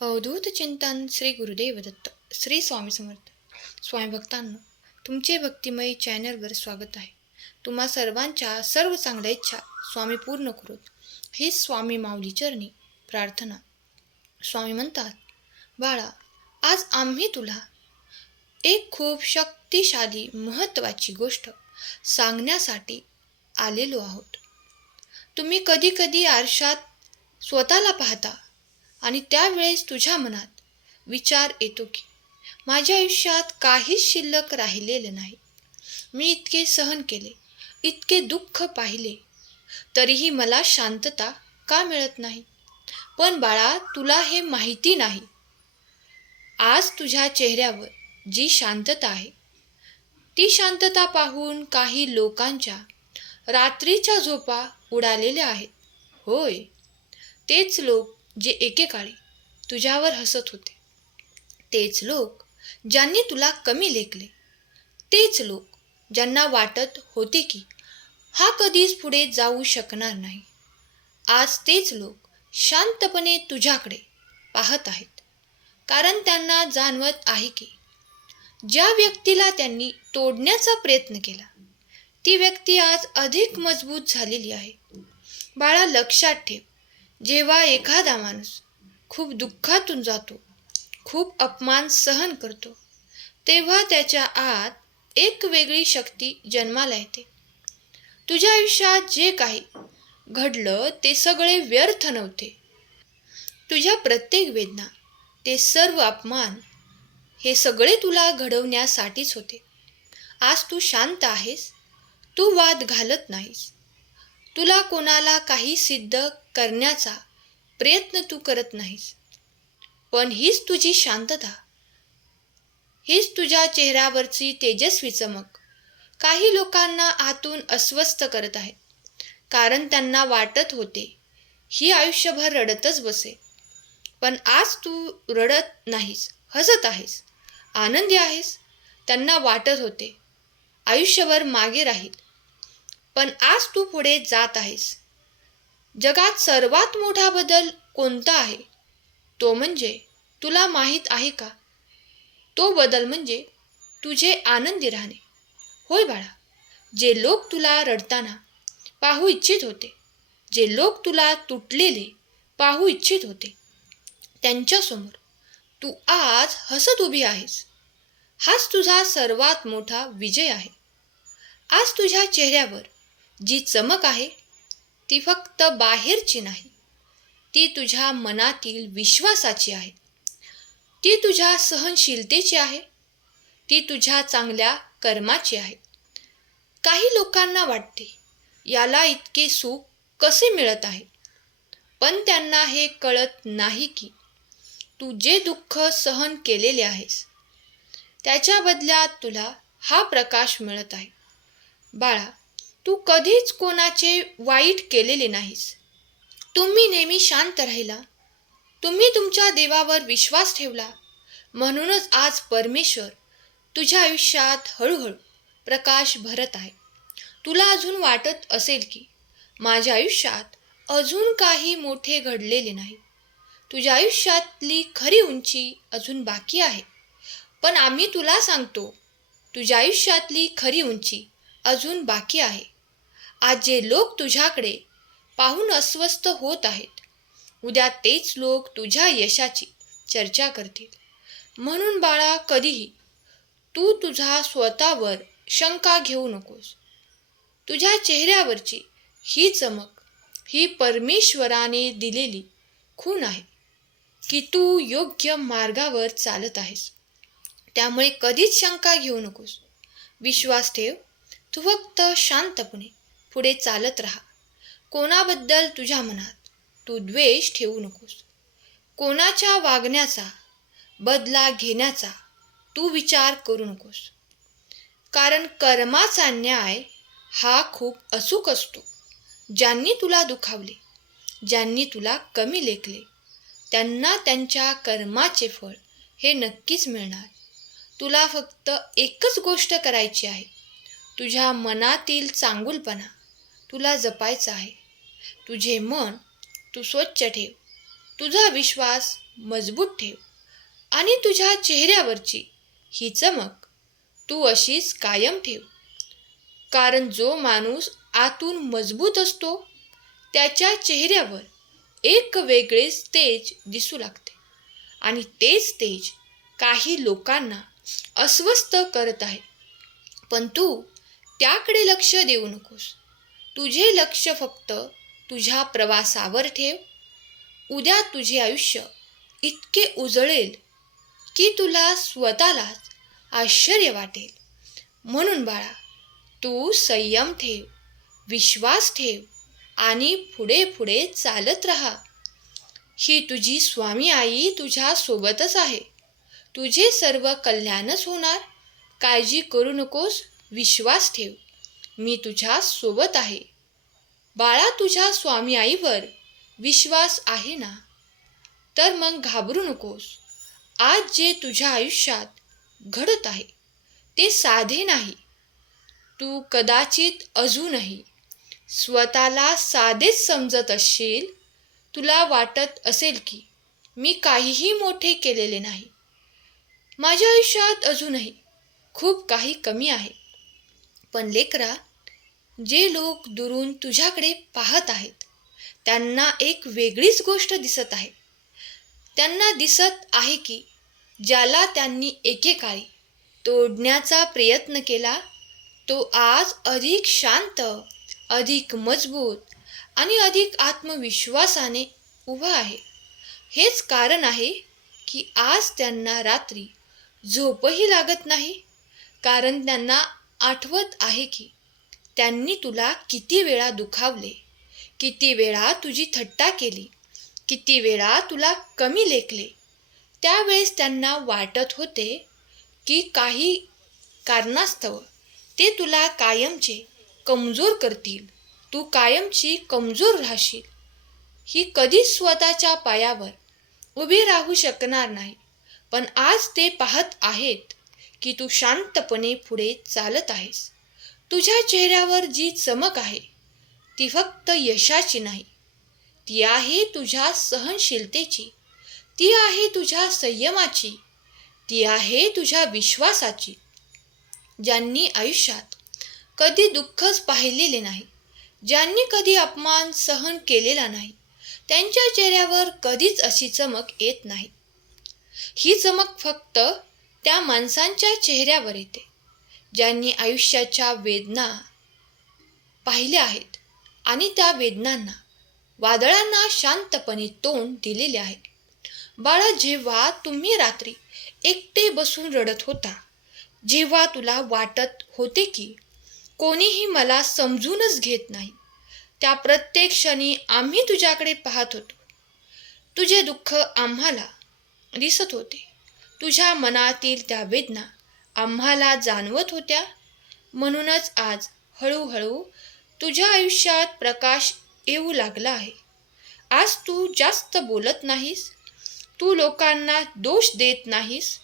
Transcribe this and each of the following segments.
अवधूत चिंतन श्री गुरुदेव दत्त श्री स्वामी समर्थ. स्वामी भक्तांनो, तुमचे भक्तिमय चॅनलवर स्वागत आहे. तुम्हा सर्वांच्या सर्व चांगल्या इच्छा स्वामी पूर्ण करोत, ही स्वामी माऊली चरणी प्रार्थना. स्वामी म्हणतात, बाळा, आज आम्ही तुला एक खूप शक्तिशाली महत्त्वाची गोष्ट सांगण्यासाठी आलेलो आहोत. तुम्ही कधी कधी आरशात स्वतःला पाहता आणि त्यावेळेस तुझ्या मनात विचार येतो की माझ्या आयुष्यात काहीच शिल्लक राहिलेले नाही. मी इतके सहन केले, इतके दुःख पाहिले, तरीही मला शांतता का मिळत नाही. पण बाळा, तुला हे माहिती नाही, आज तुझ्या चेहऱ्यावर जी शांतता आहे, ती शांतता पाहून काही लोकांच्या रात्रीच्या झोपा उडालेल्या आहेत. होय, तेच लोक जे एकेकाळी तुझ्यावर हसत होते, तेच लोक ज्यांनी तुला कमी लेखले, तेच लोक ज्यांना वाटत होते की हा कधीच पुढे जाऊ शकणार नाही, आज तेच लोक शांतपणे तुझ्याकडे पाहत आहेत. कारण त्यांना जाणवत आहे की ज्या व्यक्तीला त्यांनी तोडण्याचा प्रयत्न केला, ती व्यक्ती आज अधिक मजबूत झालेली आहे. बाळा, लक्षात ठेव, जेव्हा एखादा माणूस खूप दुःखातून जातो, खूप अपमान सहन करतो, तेव्हा त्याच्या आत एक वेगळी शक्ती जन्माला येते. तुझ्या आयुष्यात जे काही घडलं ते सगळे व्यर्थ नव्हते. तुझ्या प्रत्येक वेदना, ते सर्व अपमान, हे सगळे तुला घडवण्यासाठीच होते. आज तू शांत आहेस, तू वाद घालत नाहीस, तुला कोणाला काही सिद्ध करण्याचा प्रयत्न तू करत नाहीस. पण हीच तुझी शांतता, हीच तुझ्या चेहऱ्यावरची तेजस्वी चमक काही लोकांना आतून अस्वस्थ करत आहे. कारण त्यांना वाटत होते ही आयुष्यभर रडतच बसे. पण आज तू रडत नाहीस, हसत आहेस, आनंदी आहेस. त्यांना वाटत होते आयुष्यभर मागे राहील, पण आज तू पुढे जात आहेस. जगात सर्वात मोठा बदल कोणता आहे, तो म्हणजे तुला माहीत आहे का? तो बदल म्हणजे तुझे आनंदी राहणे. होय बाळा, जे लोक तुला रडताना पाहू इच्छित होते, जे लोक तुला तुटलेले पाहू इच्छित होते, त्यांच्यासमोर तू आज हसत उभी आहेस. हाच तुझा सर्वात मोठा विजय आहे. आज तुझ्या चेहऱ्यावर जी चमक आहे, ती फक्त बाहेरची नाही, ती तुझ्या मनातील विश्वासाची आहे, ती तुझ्या सहनशीलतेची आहे, ती तुझ्या चांगल्या कर्माची आहे. काही लोकांना वाटते याला इतके सुख कसे मिळत आहे, पण त्यांना हे कळत नाही की तू जे दुःख सहन केलेले आहेस, त्याच्या बदल्यात तुला हा प्रकाश मिळत आहे. बाळा, तू कधीच कोणाचे वाईट केलेले नाहीस. तुम्ही नेहमी शांत राहिला, तुम्ही तुमच्या देवावर विश्वास ठेवला, म्हणूनच आज परमेश्वर तुझ्या आयुष्यात हळूहळू प्रकाश भरत आहे. तुला अजून वाटत असेल की माझ्या आयुष्यात अजून काही मोठे घडलेले नाही, तुझ्या आयुष्यातली खरी उंची अजून बाकी आहे. पण आम्ही तुला सांगतो, तुझ्या आयुष्यातली खरी उंची अजून बाकी आहे. आज जे लोक तुझ्याकडे पाहून अस्वस्थ होत आहेत, उद्या तेच लोक तुझ्या यशाची चर्चा करतील. म्हणून बाळा, कधीही तू तुझा स्वतःवर शंका घेऊ नकोस. तुझ्या चेहऱ्यावरची ही चमक, ही परमेश्वराने दिलेली खूण आहे की तू योग्य मार्गावर चालत आहेस. त्यामुळे कधीच शंका घेऊ नकोस. विश्वास ठेव, तू फक्त शांतपणे पुढे चालत राहा. कोणाबद्दल तुझ्या मनात तू द्वेष ठेवू नकोस. कोणाच्या वागण्याचा बदला घेण्याचा तू विचार करू नकोस. कारण कर्माचा न्याय हा खूप अचूक असतो. ज्यांनी तुला दुखावले, ज्यांनी तुला कमी लेखले, त्यांना त्यांच्या कर्माचे फळ हे नक्कीच मिळणार. तुला फक्त एकच गोष्ट करायची आहे, तुझ्या मनातील चांगुलपणा तुला जपायचा आहे. तुझे मन तू स्वच्छ ठेव, तुझा विश्वास मजबूत ठेव आणि तुझ्या चेहऱ्यावरची ही चमक तू अशीच कायम ठेव. कारण जो माणूस आतून मजबूत असतो त्याच्या चेहऱ्यावर एक वेगळेच तेज दिसू लागते आणि तेच तेज काही लोकांना अस्वस्थ करत आहे. पण तू त्याकडे लक्ष देऊ नकोस. तुझे लक्ष फक्त तुझ्या प्रवासावर ठेव. उद्या तुझे आयुष्य इतके उजळेल की तुला स्वतःलाच आश्चर्य वाटेल. म्हणून बाळा, तू संयम ठेव, विश्वास ठेव आणि पुढे पुढे चालत राहा. ही तुझी स्वामी आई तुझ्या सोबतच आहे. तुझे सर्व कल्याणच होणार. काळजी करू नकोस, विश्वास ठेव. मी तुझ्या सोबत आहे. बाळा, तुझ्या स्वामी आईवर विश्वास आहे ना? तर मग घाबरू नकोस. आज जे तुझ्या आयुष्यात घडत आहे ते साधे नाही. तू कदाचित अजूनही स्वतःला साधेच समजत असशील. तुला वाटत असेल की मी काहीही मोठे केलेले नाही. माझ्या आयुष्यात अजूनही खूप काही कमी आहे. पण लेकरा, जे लोक दुरून तुझ्याकडे पाहत आहेत त्यांना एक वेगळीच गोष्ट दिसत आहे. त्यांना दिसत आहे की ज्याला त्यांनी एकेकाळी तोडण्याचा प्रयत्न केला तो आज अधिक शांत, अधिक मजबूत आणि अधिक आत्मविश्वासाने उभा आहे. हेच कारण आहे की आज त्यांना रात्री झोपही लागत नाही. कारण त्यांना आठवत आहे की त्यांनी तुला किती वेळा दुखावले, किती वेळा तुझी थट्टा केली, किती वेळा तुला कमी लेखले. त्यावेळेस त्यांना वाटत होते की काही कारणास्तव ते तुला कायमचे कमजोर करतील. तू कायमची कमजोर राहशील. ही कधीच स्वतःच्या पायावर उभी राहू शकणार नाही. पण आज ते पाहत आहेत की तू शांतपणे पुढे चालत आहेस. तुझ्या चेहऱ्यावर जी चमक आहे ती फक्त यशाची नाही, ती आहे तुझ्या सहनशीलतेची, ती आहे तुझ्या संयमाची, ती आहे तुझ्या विश्वासाची. ज्यांनी आयुष्यात कधी दुःखच पाहिलेले नाही, ज्यांनी कधी अपमान सहन केलेला नाही, त्यांच्या चेहऱ्यावर कधीच अशी चमक येत नाही. ही चमक फक्त त्या माणसांच्या चेहऱ्यावर येते ज्यांनी आयुष्याच्या वेदना पाहिल्या आहेत आणि त्या वेदनांना, वादळांना शांतपणे तोंड दिलेले आहे. बाळा, जेव्हा तुम्ही रात्री एकटे बसून रडत होता, जेव्हा तुला वाटत होते की कोणीही मला समजूनच घेत नाही, त्या प्रत्येक क्षणी आम्ही तुझ्याकडे पाहत होतो. तुझे दुःख आम्हाला दिसत होते. तुझ्या मनातील त्या वेदना आम्हाला जाणवत होत्या. म्हणूनच आज हळूहळू तुझ्या आयुष्यात प्रकाश येऊ लागला आहे. आज तू जास्त बोलत नाहीस. तू लोकांना दोष देत नाहीस.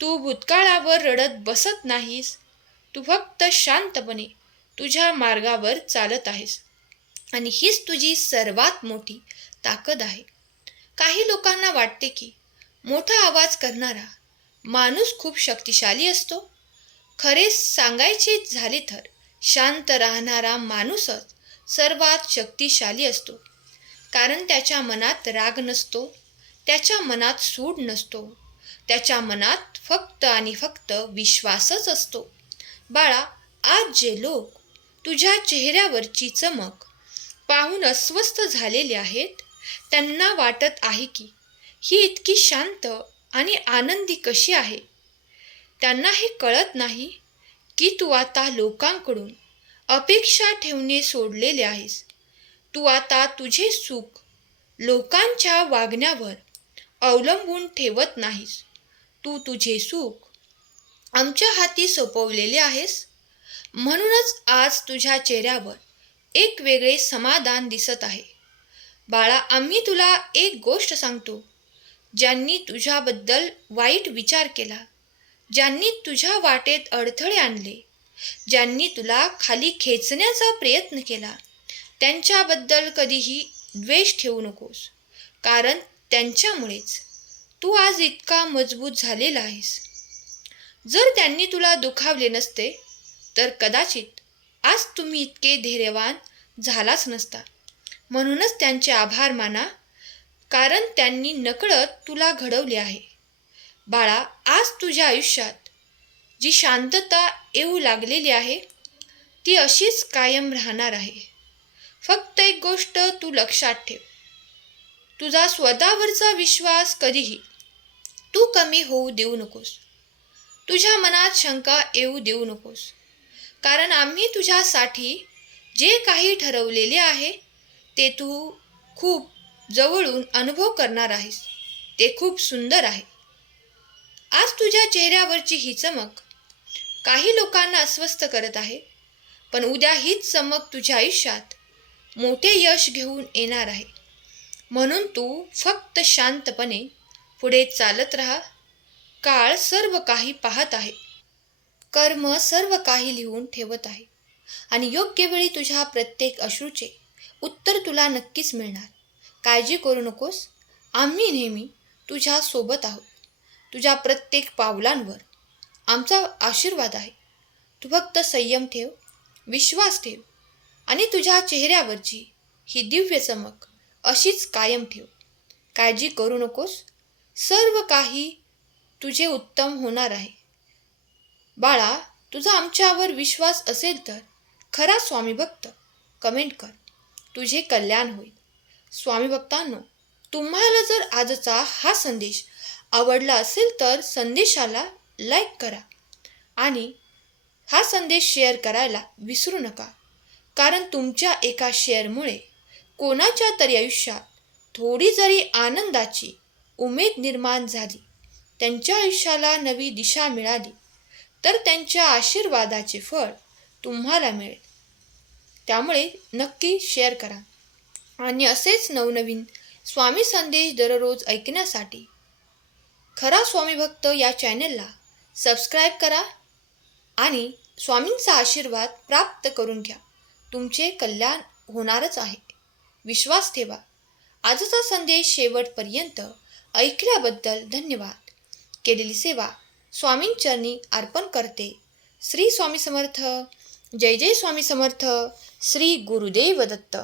तू भूतकाळावर रडत बसत नाहीस. तू फक्त शांतपणे तुझ्या मार्गावर चालत आहेस. आणि हीच तुझी सर्वात मोठी ताकद आहे. काही लोकांना वाटते की मोठा आवाज करणारा माणूस खूप शक्तिशाली असतो. खरे सांगायचे झाले तर शांत राहणारा माणूसच सर्वात शक्तिशाली असतो. कारण त्याच्या मनात राग नसतो, त्याच्या मनात सूड नसतो, त्याच्या मनात फक्त आणि फक्त विश्वासच असतो. बाळा, आज जे लोक तुझ्या चेहऱ्यावरची चमक पाहून अस्वस्थ झालेले आहेत त्यांना वाटत आहे की ही इतकी शांत आणि आनंदी कशी आहे. त्यांना हे कळत नाही की तू आता लोकांकडून अपेक्षा ठेवणे सोडलेले आहेस. तू आता तुझे सुख लोकांच्या वागण्यावर अवलंबून ठेवत नाहीस. तू तुझे सुख आमच्या हाती सोपवलेले आहेस. म्हणूनच आज तुझ्या चेहऱ्यावर एक वेगळे समाधान दिसत आहे. बाळा, आम्ही तुला एक गोष्ट सांगतो. ज्यांनी तुझ्याबद्दल वाईट विचार केला, ज्यांनी तुझ्या वाटेत अडथळे आणले, ज्यांनी तुला खाली खेचण्याचा प्रयत्न केला, त्यांच्याबद्दल कधीही द्वेष ठेवू नकोस. कारण त्यांच्यामुळेच तू आज इतका मजबूत झालेला आहेस. जर त्यांनी तुला दुखावले नसते तर कदाचित आज तुम्ही इतके धैर्यवान झालाच नसता. म्हणूनच त्यांचे आभार माना, कारण त्यांनी नकळत तुला घडवले आहे. बाळा, आज तुझ्या आयुष्यात जी शांतता येऊ लागलेली आहे ती अशीच कायम राहणार आहे. फक्त एक गोष्ट तू लक्षात ठेव, तुझा स्वतःवरचा विश्वास कधीही तू कमी होऊ देऊ नकोस. तुझ्या मनात शंका येऊ देऊ नकोस, कारण आम्ही तुझ्यासाठी जे काही ठरवलेले आहे ते तू खूप जवळून अनुभव करणार आहेस. ते खूप सुंदर आहे. आज तुझ्या चेहऱ्यावरची ही चमक काही लोकांना अस्वस्थ करत आहे, पण उद्या हीच चमक तुझ्या आयुष्यात मोठे यश घेऊन येणार आहे. म्हणून तू फक्त शांतपणे पुढे चालत राहा. काळ सर्व काही पाहत आहे, कर्म सर्व काही लिहून ठेवत आहे आणि योग्य वेळी तुझ्या प्रत्येक अश्रूचे उत्तर तुला नक्कीच मिळणार. काळजी करू नकोस, आम्ही नेहमी तुझ्या सोबत आहोत. तुझ्या प्रत्येक पावलांवर आमचा आशीर्वाद आहे. तू फक्त संयम ठेव, विश्वास ठेव आणि तुझ्या चेहऱ्यावरची ही दिव्य चमक अशीच कायम ठेव. काळजी करू नकोस, सर्व काही तुझे उत्तम होणार आहे. बाळा, तुझा आमच्यावर विश्वास असेल तर खरा स्वामी भक्त कमेंट कर, तुझे कल्याण होईल. स्वामी भक्तांनो, तुम्हाला जर आजचा हा संदेश आवडला असेल तर संदेशाला लाईक करा आणि हा संदेश शेअर करायला विसरू नका, कारण तुमच्या एका शेअरमुळे कोणाच्या तरी आयुष्यात थोडी जरी आनंदाची उमेद निर्माण झाली, त्यांच्या आयुष्याला नवी दिशा मिळाली, तर त्यांच्या आशीर्वादाचे फळ तुम्हाला मिळेल. त्यामुळे नक्की शेअर करा आणि असेच नवनवीन स्वामी संदेश दररोज ऐकण्यासाठी खरा स्वामी भक्त या चॅनलला सबस्क्राईब करा आणि स्वामींचा आशीर्वाद प्राप्त करून घ्या. तुमचे कल्याण होणारच आहे. विश्वास ठेवा. आजचा संदेश शेवटपर्यंत ऐकल्याबद्दल धन्यवाद. केलेली सेवा स्वामींचरणी अर्पण करते. श्री स्वामी समर्थ. जय जय स्वामी समर्थ. श्री गुरुदेव दत्त.